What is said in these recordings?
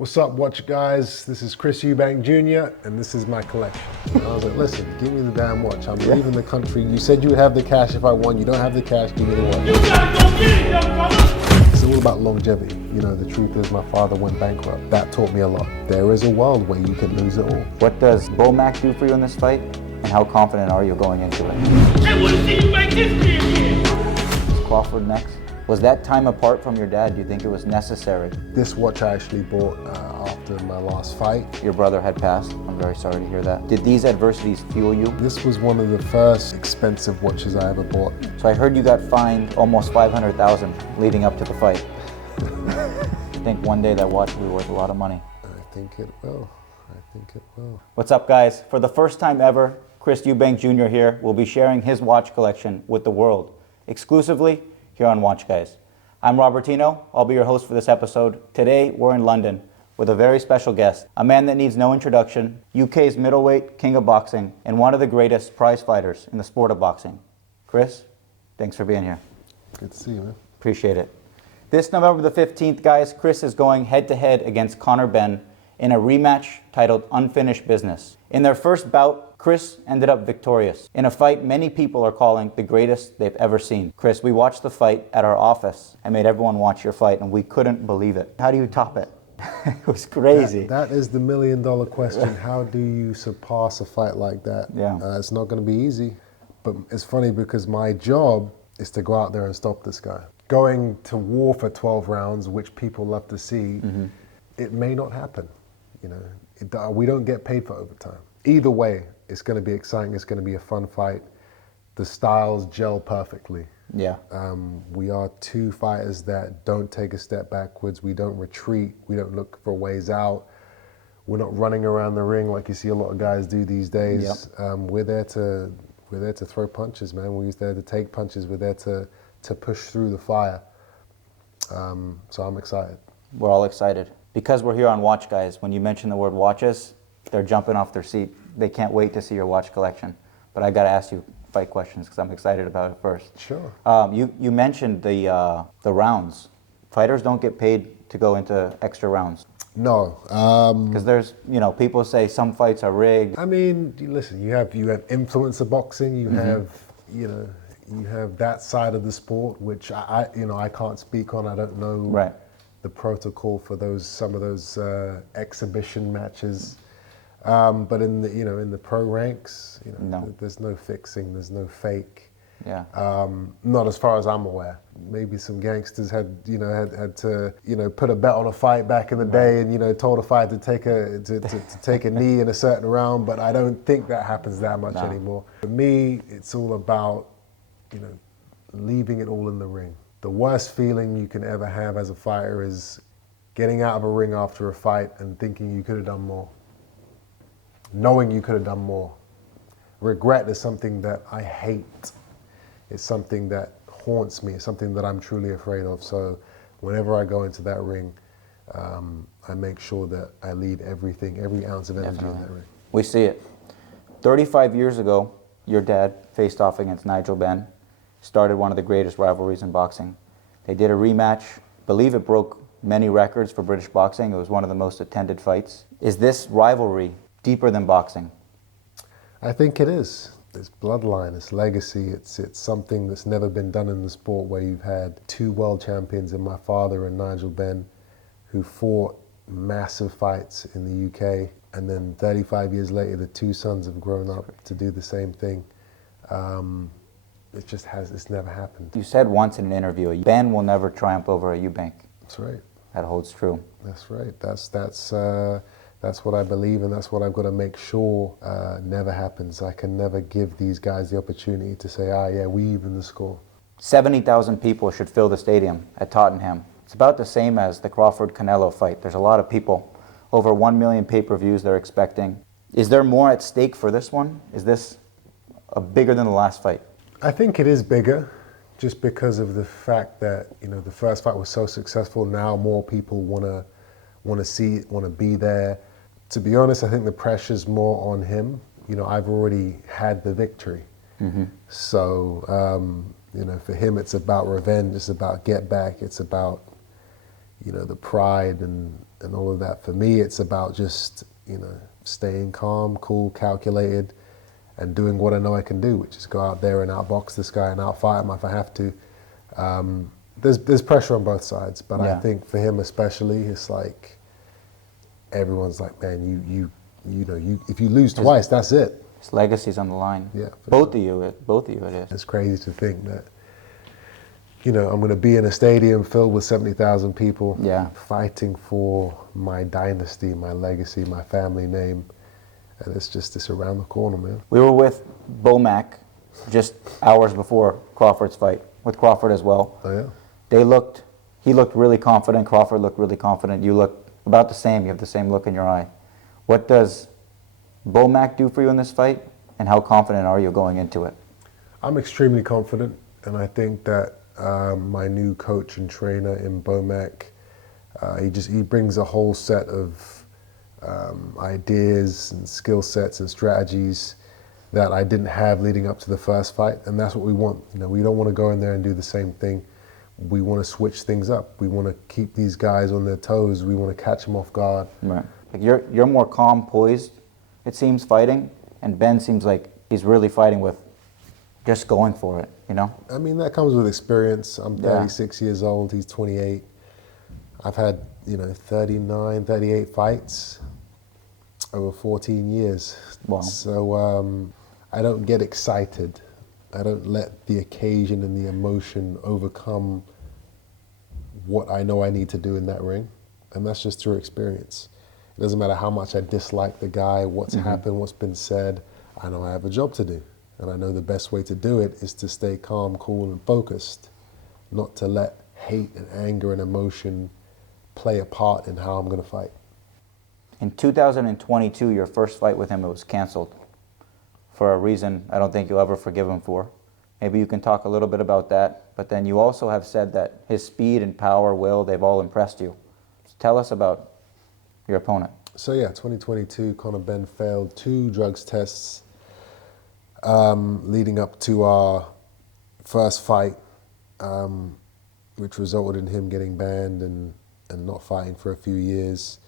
What's up, watch guys? This is Chris Eubank Jr. and this is my collection. And I was like, listen, give me the damn watch. I'm leaving the country. You said you would have the cash if I won. You don't have the cash, give me the watch. You gotta go get it, young fella. It's all about longevity. You know, the truth is my father went bankrupt. That taught me a lot. There is a world where you can lose it all. What does Bomac do for you in this fight? And how confident are you going into it? I wanna see you make history again. Is Crawford next? Was that time apart from your dad? Do you think it was necessary? This watch I actually bought after my last fight. Your brother had passed. I'm very sorry to hear that. Did these adversities fuel you? This was one of the first expensive watches I ever bought. So I heard you got fined almost $500,000 leading up to the fight. I think one day that watch will be worth a lot of money. I think it will. I think it will. What's up, guys? For the first time ever, Chris Eubank Jr. here will be sharing his watch collection with the world, exclusively here on WatchGuys. I'm Robertino. I'll be your host for this episode. Today, we're in London with a very special guest, a man that needs no introduction, UK's middleweight king of boxing, and one of the greatest prize fighters in the sport of boxing. Chris, thanks for being here. Good to see you, man. Appreciate it. This November the 15th, guys, Chris is going head-to-head against Benn in a rematch titled Unfinished Business. In their first bout, Chris ended up victorious in a fight many people are calling the greatest they've ever seen. Chris, we watched the fight at our office. I made everyone watch your fight, and we couldn't believe it. How do you top it? It was crazy. That is the million-dollar question. How do you surpass a fight like that? Yeah. It's not going to be easy. But it's funny because my job is to go out there and stop this guy. Going to war for 12 rounds, which people love to see, it may not happen. You know, we don't get paid for overtime. Either way, it's going to be exciting. It's going to be a fun fight. The styles gel perfectly. Yeah. We are two fighters that don't take a step backwards. We don't retreat. We don't look for ways out. We're not running around the ring like you see a lot of guys do these days. Yep. We're there to throw punches, man. We're there to take punches. We're there to push through the fire. So I'm excited. We're all excited. Because we're here on Watch Guys, when you mention the word watches, they're jumping off their seat. They can't wait to see your watch collection. But I got to ask you fight questions because I'm excited about it first. Sure. You mentioned the rounds. Fighters don't get paid to go into extra rounds. No. Because there's, people say some fights are rigged. I mean, listen, you have influencer boxing. You have, you have that side of the sport, which I can't speak on. I don't know. Right. The protocol for some of those exhibition matches, but in the pro ranks, No. There's no fixing, there's no fake. Yeah. Not as far as I'm aware. Maybe some gangsters had to put a bet on a fight back in the day, and told a fighter to take a knee in a certain round, but I don't think that happens that much anymore. For me, it's all about leaving it all in the ring. The worst feeling you can ever have as a fighter is getting out of a ring after a fight and thinking you could have done more. Knowing you could have done more. Regret is something that I hate. It's something that haunts me. It's something that I'm truly afraid of. So whenever I go into that ring, I make sure that I leave every ounce of energy in that ring. We see it. 35 years ago, your dad faced off against Nigel Benn. Started one of the greatest rivalries in boxing. They did a rematch. I believe it broke many records for British boxing. It was one of the most attended fights. Is this rivalry deeper than boxing? I think it is. It's bloodline, it's legacy, it's something that's never been done in the sport, where you've had two world champions in my father and Nigel Benn, who fought massive fights in the UK, and then 35 years later the two sons have grown up to do the same thing. It's never happened. You said once in an interview, Benn will never triumph over a Eubank. That's right. That holds true. That's right. That's what I believe, and that's what I've got to make sure never happens. I can never give these guys the opportunity to say, we even the score. 70,000 people should fill the stadium at Tottenham. It's about the same as the Crawford-Canelo fight. There's a lot of people. Over 1 million pay-per-views they're expecting. Is there more at stake for this one? Is this bigger than the last fight? I think it is bigger, just because of the fact that the first fight was so successful. Now more people want to see it, want to be there. To be honest, I think the pressure's more on him. I've already had the victory, so for him it's about revenge. It's about get back. It's about the pride and and all of that. For me, it's about just, staying calm, cool, calculated, and doing what I know I can do, which is go out there and outbox this guy and outfight him if I have to. There's pressure on both sides, but I think for him especially, it's like everyone's like, man, you if you lose twice, that's it. His legacy's on the line. Yeah, both of you it is. It's crazy to think that, I'm going to be in a stadium filled with 70,000 people, fighting for my dynasty, my legacy, my family name, and it's around the corner, man. We were with Bomac just hours before Crawford's fight, with Crawford as well. Oh yeah. He looked really confident. Crawford looked really confident. You look about the same. You have the same look in your eye. What does Bomac do for you in this fight, and how confident are you going into it? I'm extremely confident, and I think that my new coach and trainer in Bomac, he brings a whole set of ideas and skill sets and strategies that I didn't have leading up to the first fight, and that's what we want. We don't want to go in there and do the same thing. We want to switch things up. We want to keep these guys on their toes. We want to catch them off guard. Right. Like you're more calm, poised, it seems, fighting, and Benn seems like he's really fighting with just going for it, I mean, that comes with experience. I'm 36 years old. He's 28. I've had, 39, 38 fights over 14 years. Wow. So I don't get excited. I don't let the occasion and the emotion overcome what I know I need to do in that ring. And that's just through experience. It doesn't matter how much I dislike the guy, what's happened, what's been said. I know I have a job to do. And I know the best way to do it is to stay calm, cool, and focused, not to let hate and anger and emotion play a part in how I'm going to fight. In 2022, your first fight with him, it was canceled for a reason I don't think you'll ever forgive him for. Maybe you can talk a little bit about that, but then you also have said that his speed and power, will, they've all impressed you. So tell us about your opponent. So yeah, 2022, Conor Benn failed 2 drugs tests leading up to our first fight, which resulted in him getting banned and not fighting for a few years.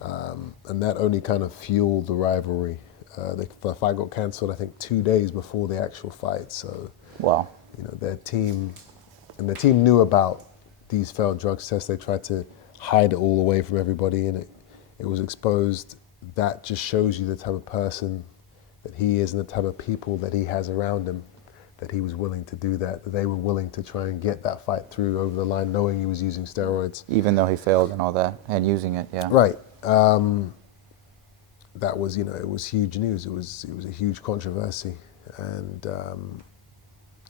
And that only kind of fueled the rivalry. The fight got cancelled, I think, 2 days before the actual fight. So, wow. Their team knew about these failed drugs tests. They tried to hide it all away from everybody, and it was exposed. That just shows you the type of person that he is and the type of people that he has around him, that he was willing to do that they were willing to try and get that fight through over the line, knowing he was using steroids. Even though he failed and all that, and using it, yeah. Right. That was, it was huge news. It was a huge controversy, and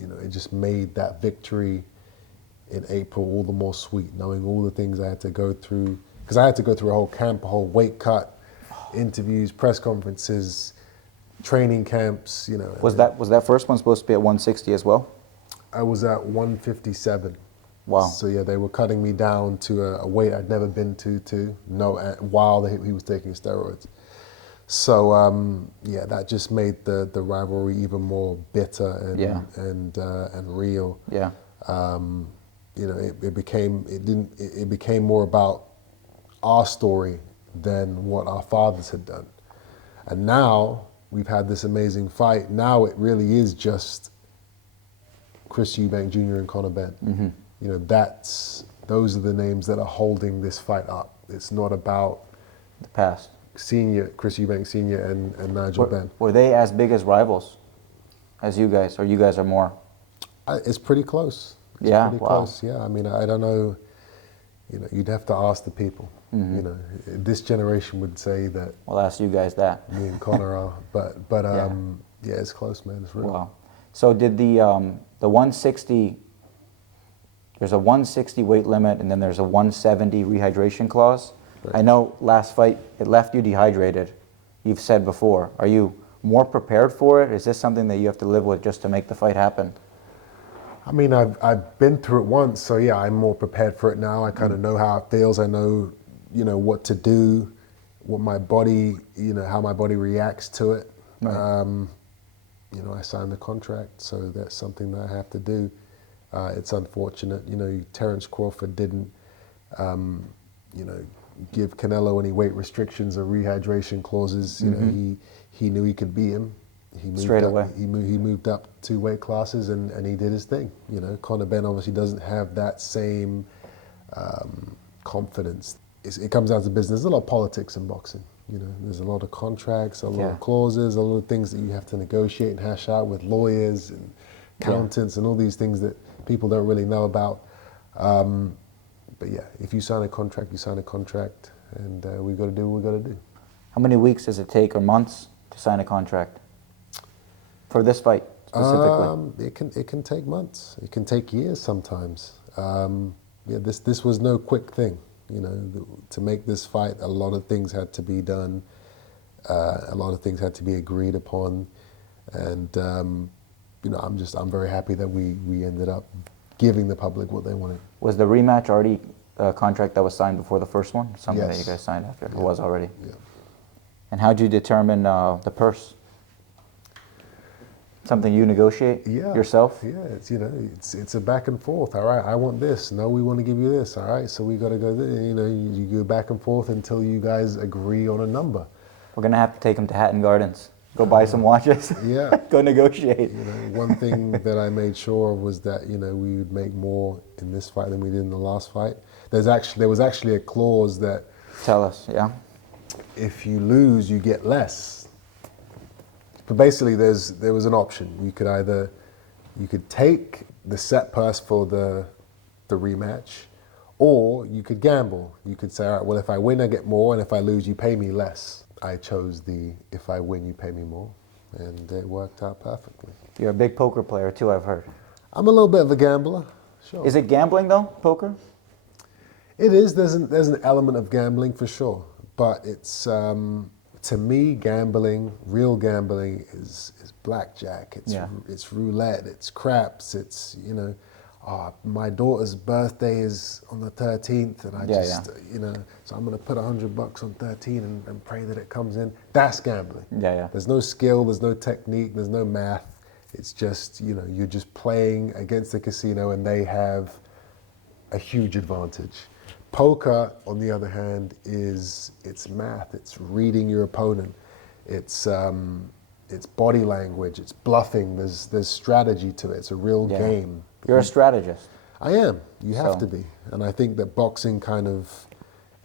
it just made that victory in April all the more sweet, knowing all the things I had to go through, because I had to go through a whole camp, a whole weight cut, interviews, press conferences, training camps. Was that first one supposed to be at 160 as well? I was at 157. Wow. So yeah, they were cutting me down to a weight I'd never been to while he was taking steroids. So yeah, that just made the rivalry even more bitter and real. Yeah. It became more about our story than what our fathers had done. And now we've had this amazing fight. Now it really is just Chris Eubank Jr. and Conor Benn. Mm-hmm. Those are the names that are holding this fight up. It's not about the past. Senior, Chris Eubank Sr. and Nigel Benn. Were they as big as rivals as you guys, or you guys are more? It's pretty close. It's pretty close. Yeah, I mean, I don't know. You'd have to ask the people. Mm-hmm. This generation would say that. I'll ask you guys that. Me and Conor are, but yeah, it's close, man. It's real. Wow. So did the 160? There's a 160 weight limit, and then there's a 170 rehydration clause. Right. I know last fight it left you dehydrated. You've said before. Are you more prepared for it? Is this something that you have to live with just to make the fight happen? I mean, I've been through it once, so yeah, I'm more prepared for it now. I kind of know how it feels. I know, what to do, what my body, how my body reacts to it. Right. I signed the contract, so that's something that I have to do. It's unfortunate, Terence Crawford didn't, give Canelo any weight restrictions or rehydration clauses. You know, he knew he could beat him. He moved Straight up, away. He moved up 2 weight classes and he did his thing. You know, Conor Benn obviously doesn't have that same confidence. It comes down to business. There's a lot of politics in boxing. You know, there's a lot of contracts, a lot of clauses, a lot of things that you have to negotiate and hash out with lawyers and accountants and all these things that people don't really know about. But yeah, if you sign a contract, you sign a contract, and we got to do what we got to do. How many weeks does it take, or months, to sign a contract for this fight specifically? It can take months. It can take years sometimes. Yeah, this was no quick thing. You know, to make this fight, a lot of things had to be done. A lot of things had to be agreed upon, and you know, I'm very happy that we ended up giving the public what they wanted. Was the rematch already a contract that was signed before the first one? Something that Yes. you guys signed after? It was already? Yeah. And how'd you determine the purse? Something you negotiate yourself? Yeah, it's, you know, it's a back and forth. All right, I want this. No, we want to give you this. All right, so we got to go there. You know, you go back and forth until you guys agree on a number. We're going to have to take him to Hatton Gardens. Go buy some watches. Yeah. Go negotiate. You know, one thing that I made sure of was that, you know, we would make more in this fight than we did in the last fight. There was actually a clause that Tell us, yeah? if you lose, you get less. But basically, there was an option. You could take the set purse for the rematch, or you could gamble. You could say, all right, well, if I win, I get more, and if I lose, you pay me less. I chose the if I win, you pay me more, and it worked out perfectly. You're a big poker player too, I've heard. I'm a little bit of a gambler, sure. Is it gambling though, poker? It is. There's an element of gambling for sure, but it's to me, gambling, real gambling, is blackjack. It's roulette. It's craps. It's, you know, my daughter's birthday is on the 13th, and I you know, so I'm gonna put $100 on 13 and pray that it comes in. That's gambling. Yeah. There's no skill. There's no technique. There's no math. It's just, you know, you're just playing against the casino, and they have a huge advantage. Poker, on the other hand, it's math. It's reading your opponent. It's body language. It's bluffing. There's strategy to it. It's a real game. You're a strategist. I am. You have to be. And I think that boxing kind of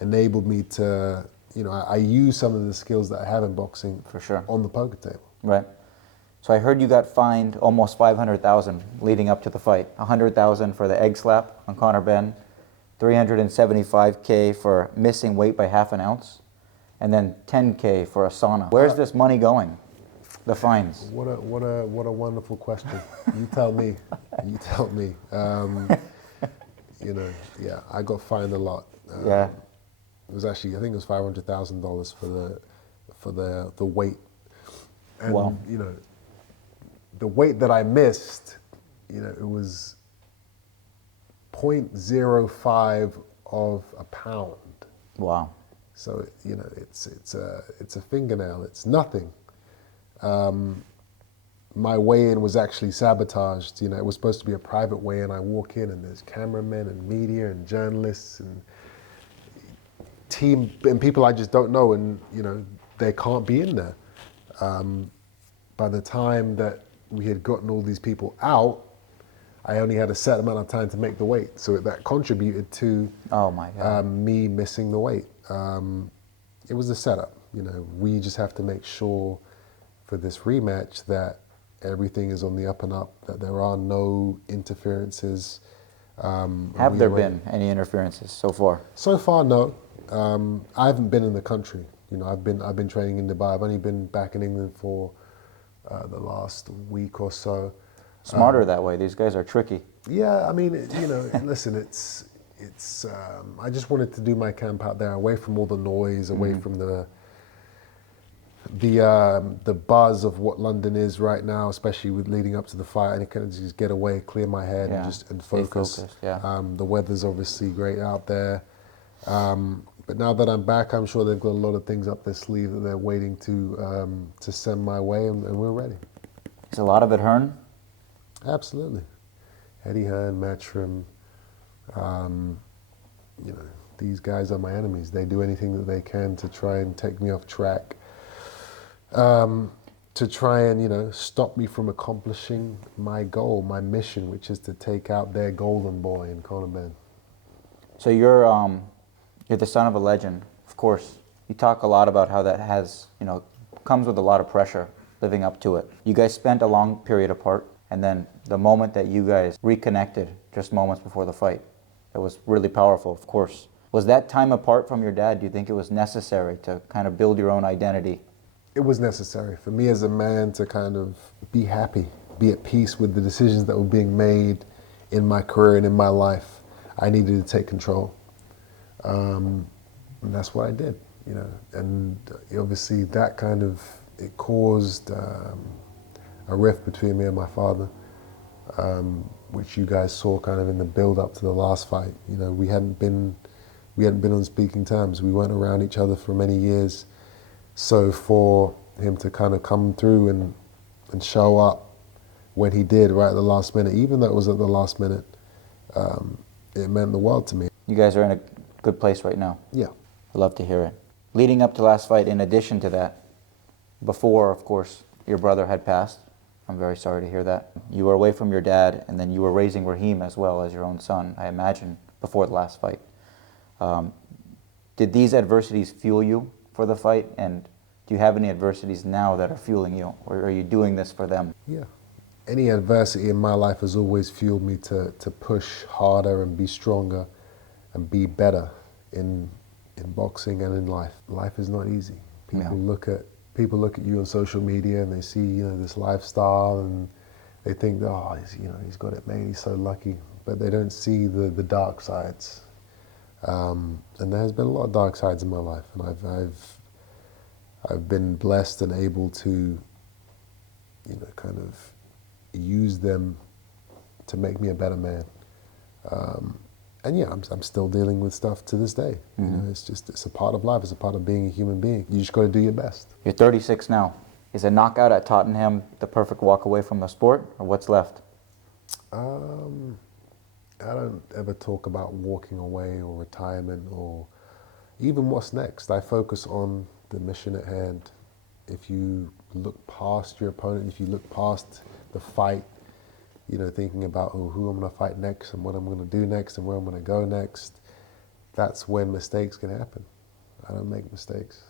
enabled me to, you know, I use some of the skills that I have in boxing For sure. on the poker table. Right. So I heard you got fined almost $500,000 leading up to the fight. $100,000 for the egg slap on Conor Benn, $375K for missing weight by half an ounce, and then $10K for a sauna. Where's this money going? The fines. What a wonderful question. You tell me. You tell me. You know, yeah, I got fined a lot. Yeah. It was actually, I think it was $500,000 for the weight. And Wow. you know, the weight that I missed, you know, it was 0.05 of a pound. Wow. So, you know, it's a fingernail. It's nothing. My weigh-in was actually sabotaged. You know, it was supposed to be a private weigh-in. I walk in and there's cameramen and media and journalists and team and people I just don't know, and you know, they can't be in there. By the time that we had gotten all these people out, I only had a set amount of time to make the weight, so that contributed to Oh my God. me missing the weight. It was a setup. You know, we just have to make sure for this rematch that everything is on the up and up, that there are no interferences. Have there been any interferences so far? So far, no. I haven't been in the country. You know, I've been training in Dubai. I've only been back in England for the last week or so. Smarter that way. These guys are tricky. Yeah, I mean, you know, listen, it's. I just wanted to do my camp out there, away from all the noise, away from the buzz of what London is right now, especially with leading up to the fight. And kind of just get away, clear my head, and Stay focus. focused, yeah. The weather's obviously great out there. But now that I'm back, I'm sure they've got a lot of things up their sleeve that they're waiting to send my way, and we're ready. Is a lot of it Hearn? Absolutely. Eddie Hearn, Matchroom, you know, these guys are my enemies. They do anything that they can to try and take me off track, to try and, you know, stop me from accomplishing my goal, my mission, which is to take out their golden boy in Benn. So you're the son of a legend, of course. You talk a lot about how that has, you know, comes with a lot of pressure living up to it. You guys spent a long period apart, and then the moment that you guys reconnected, just moments before the fight, it was really powerful, of course. Was that time apart from your dad, do you think it was necessary to kind of build your own identity? It was necessary for me as a man to kind of be happy, be at peace with the decisions that were being made in my career and in my life. I needed to take control. And that's what I did, you know. And obviously that kind of, it caused a rift between me and my father, which you guys saw kind of in the build up to the last fight. You know, we hadn't been on speaking terms. We weren't around each other for many years. So for him to kind of come through and show up when he did right at the last minute, even though it was at the last minute, it meant the world to me. You guys are in a good place right now. Yeah. I'd love to hear it. Leading up to last fight, in addition to that, before, of course, your brother had passed, I'm very sorry to hear that. You were away from your dad, and then you were raising Rahim as well as your own son, I imagine, before the last fight. Did these adversities fuel you for the fight, and do you have any adversities now that are fueling you, or are you doing this for them? Yeah. Any adversity in my life has always fueled me to push harder and be stronger and be better in boxing and in life. Life is not easy. People look at you on social media and they see, you know, this lifestyle and they think, oh, he's got it made, he's so lucky. But they don't see the dark sides. And there has been a lot of dark sides in my life, and I've been blessed and able to, you know, kind of use them to make me a better man. And yeah, I'm still dealing with stuff to this day. You know, it's a part of life. It's a part of being a human being. You just got to do your best. You're 36 now. Is a knockout at Tottenham the perfect walk away from the sport, or what's left? I don't ever talk about walking away or retirement or even what's next. I focus on the mission at hand. If you look past your opponent, if you look past the fight, you know, thinking about who I'm going to fight next and what I'm going to do next and where I'm going to go next, that's when mistakes can happen. I don't make mistakes.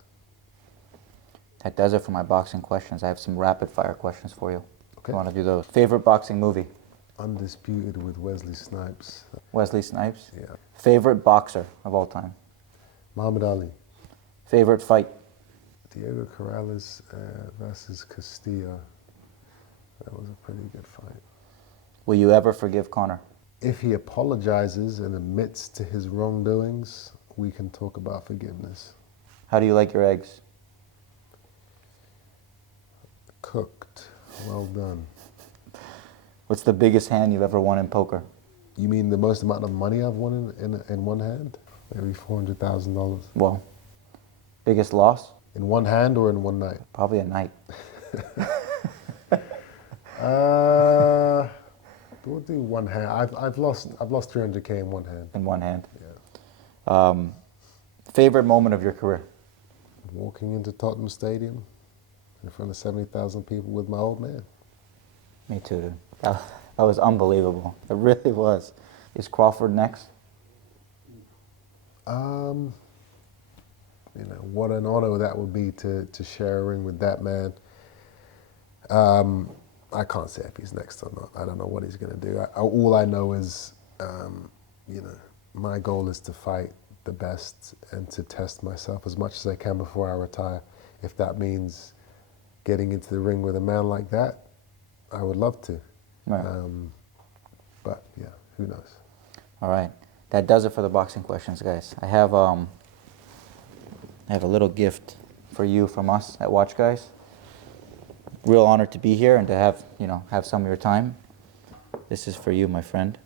That does it for my boxing questions. I have some rapid fire questions for you. Okay. I want to do those. Favorite boxing movie? Undisputed with Wesley Snipes. Wesley Snipes? Yeah. Favorite boxer of all time? Muhammad Ali. Favorite fight? Diego Corrales versus Castillo. That was a pretty good fight. Will you ever forgive Conor? If he apologizes and admits to his wrongdoings, we can talk about forgiveness. How do you like your eggs? Cooked. Well done. What's the biggest hand you've ever won in poker? You mean the most amount of money I've won in one hand? Maybe $400,000. Well, biggest loss? In one hand or in one night? Probably a night. We'll do one hand. I've lost $300K in one hand. In one hand. Yeah. Favorite moment of your career? Walking into Tottenham Stadium in front of 70,000 people with my old man. Me too, dude. That was unbelievable. It really was. Is Crawford next? You know, what an honor that would be to share a ring with that man. I can't say if he's next or not. I don't know what he's going to do. All I know is, you know, my goal is to fight the best and to test myself as much as I can before I retire. If that means getting into the ring with a man like that, I would love to. Right. But yeah, who knows? All right. That does it for the boxing questions, guys. I have a little gift for you from us at WatchGuys. Real honor to be here and to have some of your time. This is for you, my friend.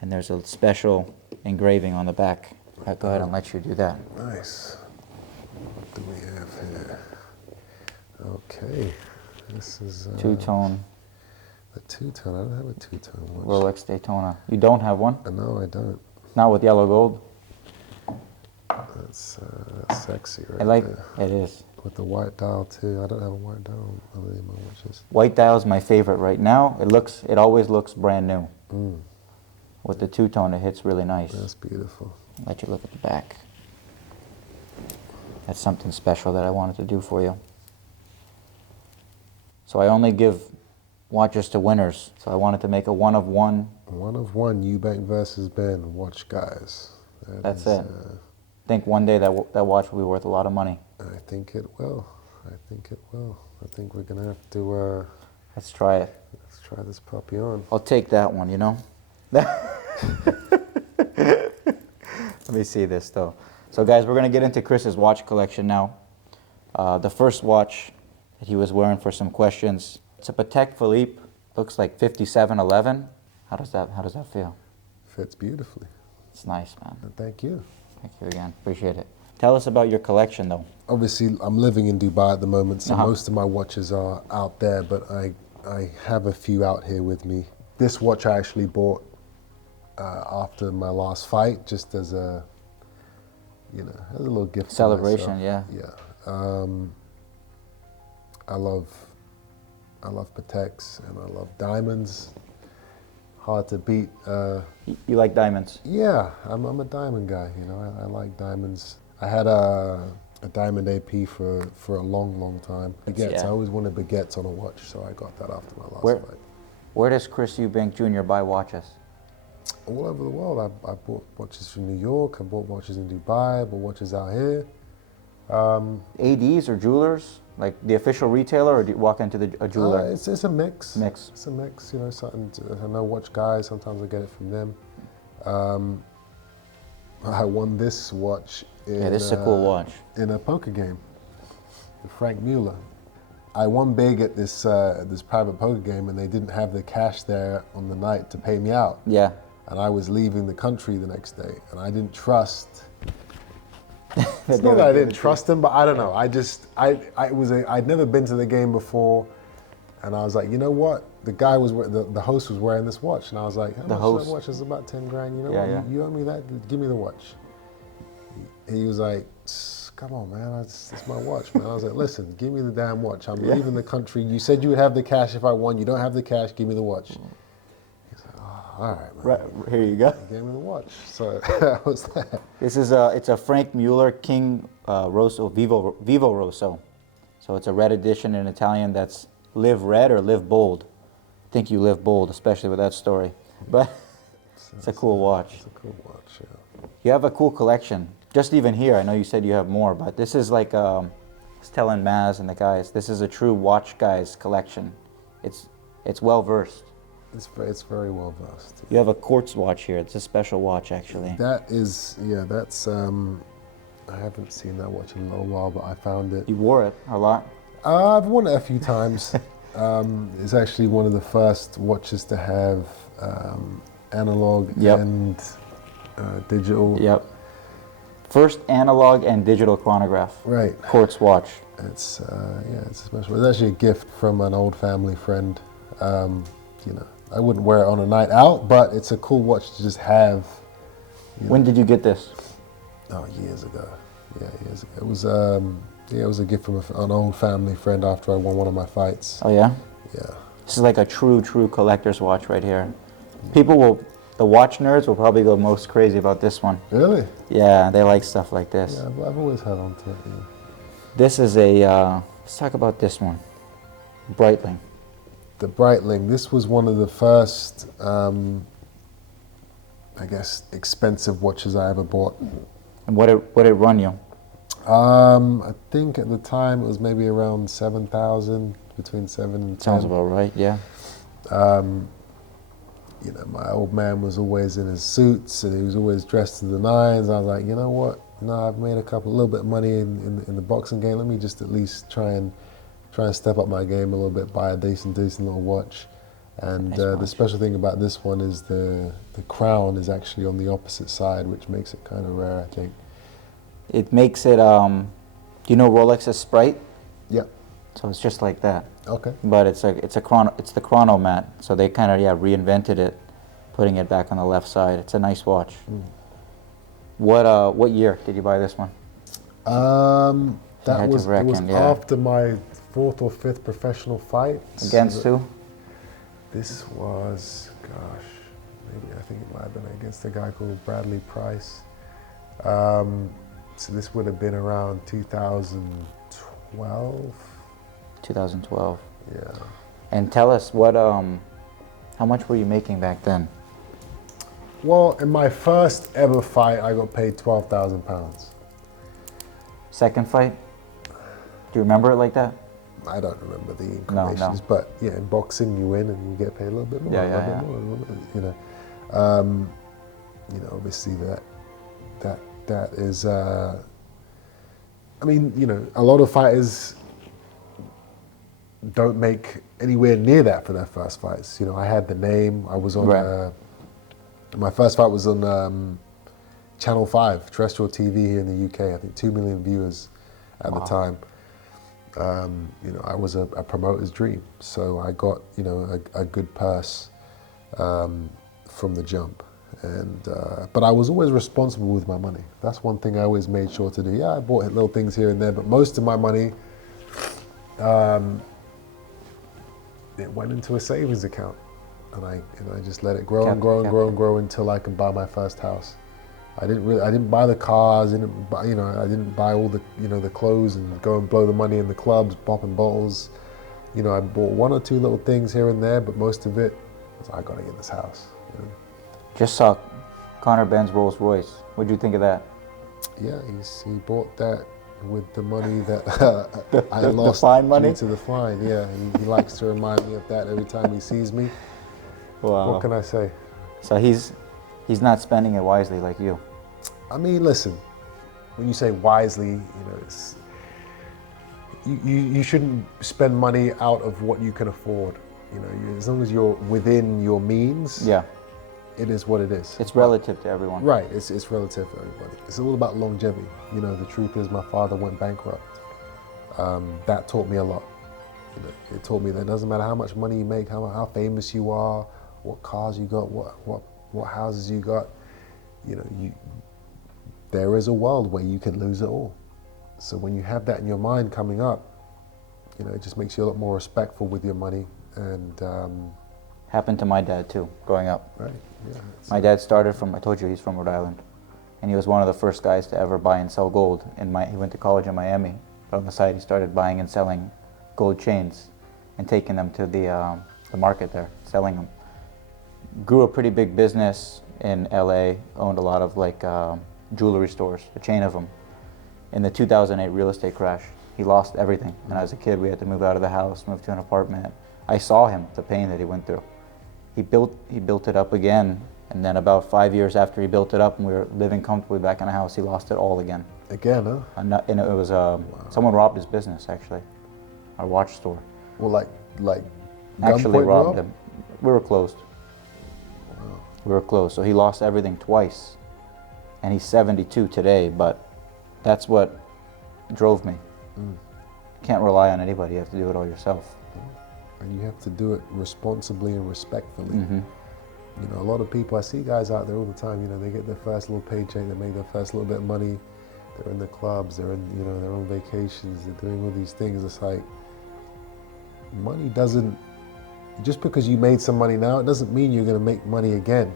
And there's a special engraving on the back. I'll go ahead and let you do that. Nice. What do we have here? Okay. This is Two-tone. A two-tone. I don't have a two-tone watch. Rolex Daytona. You don't have one? No, I don't. Not with yellow gold? That's sexy, right? I like there. it is. With the white dial too. I don't have a white dial on any of my watches. White dial is my favorite right now. It always looks brand new. With the two-tone, it hits really nice. That's beautiful. I'll let you look at the back. That's something special that I wanted to do for you. So I only give watches to winners. So I wanted to make a one of one. One of one, Eubank versus Benn, watch guys. That's it. I think one day that watch will be worth a lot of money. I think it will. I think it will. I think we're gonna have to. Let's try it. Let's try this puppy on. I'll take that one, you know? Let me see this though. So guys, we're gonna get into Chris's watch collection now. The first watch that he was wearing for some questions. It's a Patek Philippe, looks like 5711. How does that feel? Fits beautifully. It's nice, man. Thank you. Thank you again, appreciate it. Tell us about your collection though. Obviously, I'm living in Dubai at the moment, so most of my watches are out there, but I have a few out here with me. This watch I actually bought after my last fight, just as a, as a little gift. Celebration, yeah. I love Pateks and I love diamonds. Hard to beat. You like diamonds? Yeah, I'm a diamond guy. I like diamonds. I had a diamond AP for a long time. Baguettes. Yeah. I always wanted baguettes on a watch, so I got that after my last fight. Where does Chris Eubank Jr. buy watches? All over the world. I bought watches from New York. I bought watches in Dubai. I bought watches out here. ADs or jewelers? Like the official retailer, or do you walk into a jeweler? It's a mix. Mix. It's a mix. Something. I know WatchGuys. Sometimes I get it from them. I won this watch. This is a cool watch. In a poker game with Franck Muller. I won big at this private poker game, and they didn't have the cash there on the night to pay me out. Yeah. And I was leaving the country the next day, and I didn't trust. It's They not would that I give didn't it to trust them, but I don't know. I'd never been to the game before, and I was like, you know what? The guy the host was wearing this watch, and I was like, how much is that watch? It's about 10 grand. You know what? You owe me that. Give me the watch. He was like, come on, man, it's my watch, man. I was like, listen, give me the damn watch. I'm leaving the country. You said you would have the cash if I won. You don't have the cash. Give me the watch. He's like, oh, all right, man. Right, here you go. He gave me the watch. So that was that. This is it's a Franck Muller King Rosso Vivo Rosso. So it's a red edition in Italian. That's live red or live bold. I think you live bold, especially with that story. But it's a cool watch. It's a cool watch, yeah. You have a cool collection. Just even here, I know you said you have more, but this is like, I was telling Maz and the guys, this is a true WatchGuys collection. It's well versed. It's very well versed. You have a quartz watch here. It's a special watch, actually. That is, that's, I haven't seen that watch in a little while, but I found it. You wore it a lot? I've worn it a few times. It's actually one of the first watches to have analog and digital. Yep. First analog and digital chronograph. Right. Quartz watch. It's it's special. It's actually a gift from an old family friend. I wouldn't wear it on a night out, but it's a cool watch to just have. When did you get this? Oh, years ago. Yeah, years ago. It was it was a gift from an old family friend after I won one of my fights. Oh yeah? Yeah. This is like a true collector's watch right here. The watch nerds will probably go most crazy about this one. Really? Yeah, they like stuff like this. Yeah, I've always held on to it. Yeah. This is let's talk about this one. Breitling. The Breitling. This was one of the first, expensive watches I ever bought. And what it run you? I think at the time it was maybe around 7,000, between 7 and 10. Sounds about right, yeah. My old man was always in his suits and he was always dressed to the nines. I was like, you know what? No, I've made a little bit of money in the boxing game. Let me just at least try and step up my game a little bit, buy a decent little watch. And nice watch. The special thing about this one is the crown is actually on the opposite side, which makes it kind of rare, I think. It makes it, do you know Rolex's Sprite? Yeah. So it's just like that. Okay. But it's the Chrono-Mat. So they kind of reinvented it, putting it back on the left side. It's a nice watch. What year did you buy this one? That had to was it was reckon, yeah. after my 4th or 5th professional fight. Against who? This was, gosh, maybe I think it might have been against a guy called Bradley Price. So this would have been around 2012. 2012. Yeah. And tell us what, how much were you making back then? Well, in my first ever fight, I got paid £12,000. Second fight? Do you remember it like that? I don't remember the incarnations, but yeah, in boxing you win and you get paid a little bit more, a little bit more, you know. Obviously that is. I mean, you know, a lot of fighters don't make anywhere near that for their first fights. You know, I had the name. I was on. My first fight was on Channel 5, terrestrial TV here in the UK. I think 2 million viewers at the time. You know, I was a promoter's dream, so I got, you know, a good purse from the jump, and but I was always responsible with my money. That's one thing I always made sure to do. Yeah, I bought little things here and there, but most of my money, it went into a savings account, and I just let it grow and grow and grow and grow until I could buy my first house. I didn't buy the cars, I didn't buy all the, you know, the clothes and go and blow the money in the clubs, popping bottles. You know, I bought 1 or 2 little things here and there, but most of it was, I gotta get this house. You know? Just saw Conor Benn's Rolls Royce. What'd you think of that? Yeah, he bought that with the money that I lost the fine money? due to the fine. Yeah, he likes to remind me of that every time he sees me. Wow. What can I say? So he's not spending it wisely like you. I mean, listen, when you say wisely, you know, it's, you shouldn't spend money out of what you can afford. You know, as long as you're within your means, Yeah. it is what it is. It's relative to everyone. Right, it's relative to everybody. It's all about longevity. You know, the truth is my father went bankrupt. That taught me a lot. You know, it taught me that it doesn't matter how much money you make, how famous you are, what cars you got, what houses you got. You know, there is a world where you can lose it all. So when you have that in your mind coming up, you know, it just makes you a lot more respectful with your money. And Happened to my dad too, growing up. right, yeah. My dad started from, I told you he's from Rhode Island, and he was one of the first guys to ever buy and sell gold. He went to college in Miami, but on the side he started buying and selling gold chains and taking them to the market there, selling them. Grew a pretty big business in LA, owned a lot of like jewelry stores, a chain of them. In the 2008 real estate crash, he lost everything. And as a kid, we had to move out of the house, move to an apartment. I saw him, the pain that he went through. He built it up again, and then about 5 years after he built it up and we were living comfortably back in a house, he lost it all again. Again, huh? And it was, someone robbed his business, actually, our watch store. Well, like Actually gunpoint robbed rob? him. We were closed. Wow. We were closed, so he lost everything twice. And he's 72 today, but that's what drove me. Can't rely on anybody, you have to do it all yourself. And you have to do it responsibly and respectfully. Mm-hmm. You know, a lot of people, I see guys out there all the time, you know, they get their first little paycheck, they make their first little bit of money, they're in the clubs, they're in, you know, they're on vacations, they're doing all these things. It's like, money doesn't, just because you made some money now, it doesn't mean you're going to make money again.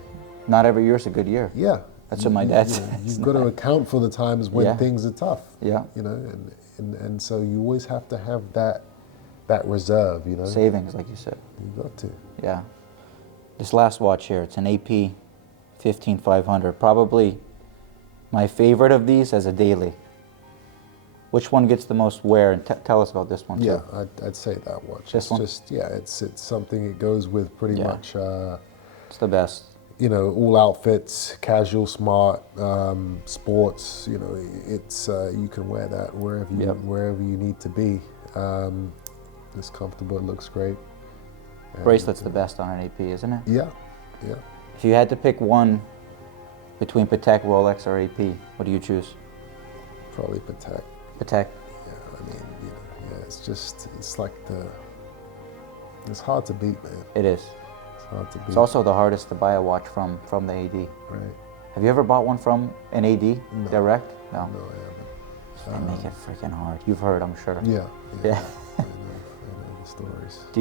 Not every year's a good year. Yeah. That's what my dad said. You've got to account for the times when things are tough. Yeah. You know, and so you always have to have that reserve, you know. Savings, like you said. You got to. Yeah. This last watch here, it's an AP 15500. Probably my favorite of these as a daily. Which one gets the most wear? And tell us about this one too. Yeah, I'd say that watch. This one? Just, yeah, it's something, it goes with pretty much, it's the best. you know, all outfits, casual, smart, sports. You know, it's you can wear that wherever you need to be. It's comfortable. It looks great. And Bracelet's the best on an AP, isn't it? Yeah, yeah. If you had to pick one between Patek, Rolex, or AP, what do you choose? Probably Patek. Patek. Yeah, I mean, you know, yeah. It's like it's hard to beat, man. It is. It's hard to beat. It's also the hardest to buy a watch from the AD. Right. Have you ever bought one from an AD direct? No. No, I haven't. They make it freaking hard. You've heard, I'm sure. Yeah. Yeah. I know the stories. Do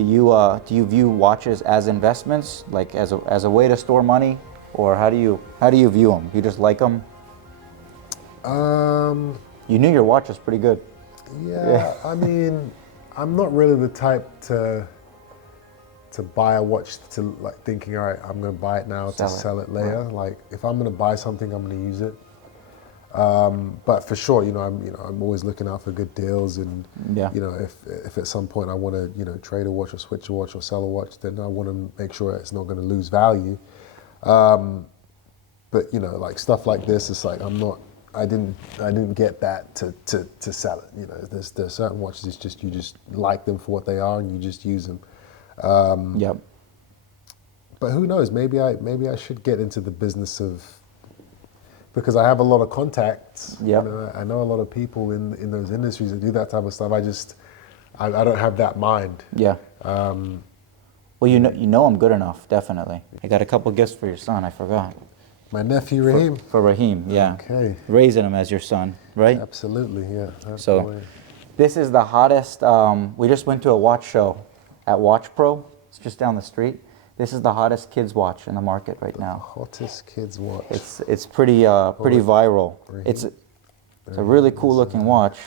you view watches as investments, like as a way to store money, or how do you view them? You just like them? You knew your watch was pretty good. Yeah, I mean, I'm not really the type to buy a watch to like thinking, all right, I'm gonna buy it now to sell it later. Right. Like if I'm gonna buy something, I'm gonna use it. But for sure, I'm always looking out for good deals, and if at some point I want to trade a watch or switch a watch or sell a watch, then I want to make sure it's not going to lose value. But like stuff like this, it's like I didn't get that to sell it. There's certain watches it's just you just like them for what they are and you just use them. Yep. But who knows? Maybe I should get into the business of, because I have a lot of contacts. Yep. I know a lot of people in those industries that do that type of stuff. I don't have that mind. Yeah. Well, you know I'm good enough, definitely. I got a couple gifts for your son. I forgot. My nephew Rahim. For Rahim, yeah. Okay. Raising him as your son, right? Absolutely, yeah. So, this is the hottest. We just went to a watch show at Watch Pro. It's just down the street. This is the hottest kids watch in the market right now. Hottest kids watch. It's pretty viral. It's a really cool looking watch.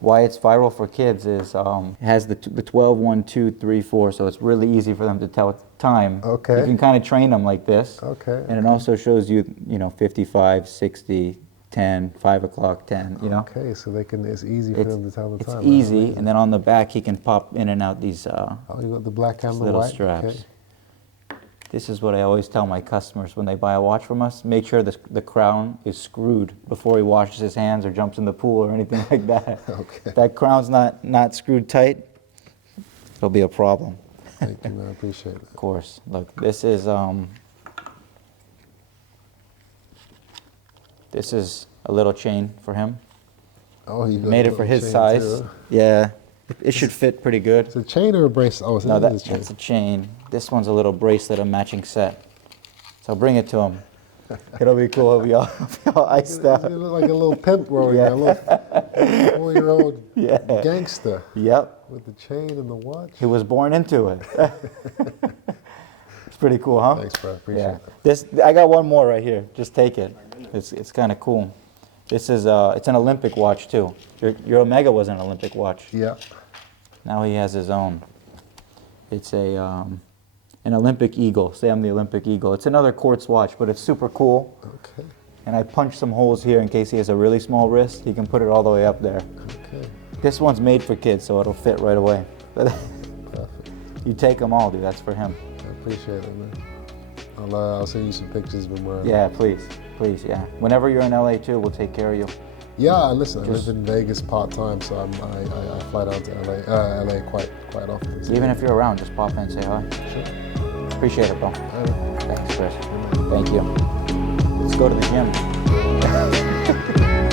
Why it's viral for kids is it has the 12, 1, 2, 3, 4, so it's really easy for them to tell time. Okay. You can kind of train them like this. Okay. And it also shows you, 55, 60, 10, 5 o'clock, 10, Okay, so it's easy for them to tell the time. It's easy, and then on the back he can pop in and out these you got the black and the little white straps. Okay. This is what I always tell my customers when they buy a watch from us. Make sure the crown is screwed before he washes his hands or jumps in the pool or anything like that. Okay. If that crown's not screwed tight, it'll be a problem. Thank you, man. I appreciate it. Of course. Look, this is a little chain for him. Oh, you got Made a it for little his chain size. too, huh? Yeah. It should fit pretty good. It's a chain or a bracelet? Oh, No, it's a chain. that's a chain. This one's a little bracelet, a matching set. So bring it to him. It'll be cool. It'll be all iced out. You look like a little pimp rolling, a little 4-year-old gangster. Yep. With the chain and the watch. He was born into it. It's pretty cool, huh? Thanks, bro. Appreciate it. I got one more right here. Just take it. It's kind of cool. This is it's an Olympic watch too. Your Omega was an Olympic watch. Yeah. Now he has his own. It's an Olympic Eagle. Say I'm the Olympic Eagle. It's another quartz watch, but it's super cool. Okay. And I punched some holes here in case he has a really small wrist. He can put it all the way up there. Okay. This one's made for kids, so it'll fit right away. Perfect. You take them all, dude. That's for him. I appreciate it, man. I'll send you some pictures when we're. Yeah, please, yeah. Whenever you're in LA too, we'll take care of you. Yeah, listen. I live in Vegas part time, so I fly down to LA quite often. So. Even if you're around, just pop in and say hi. Sure. Appreciate it, bro. All right. Thanks, Chris. Thank you. Let's go to the gym.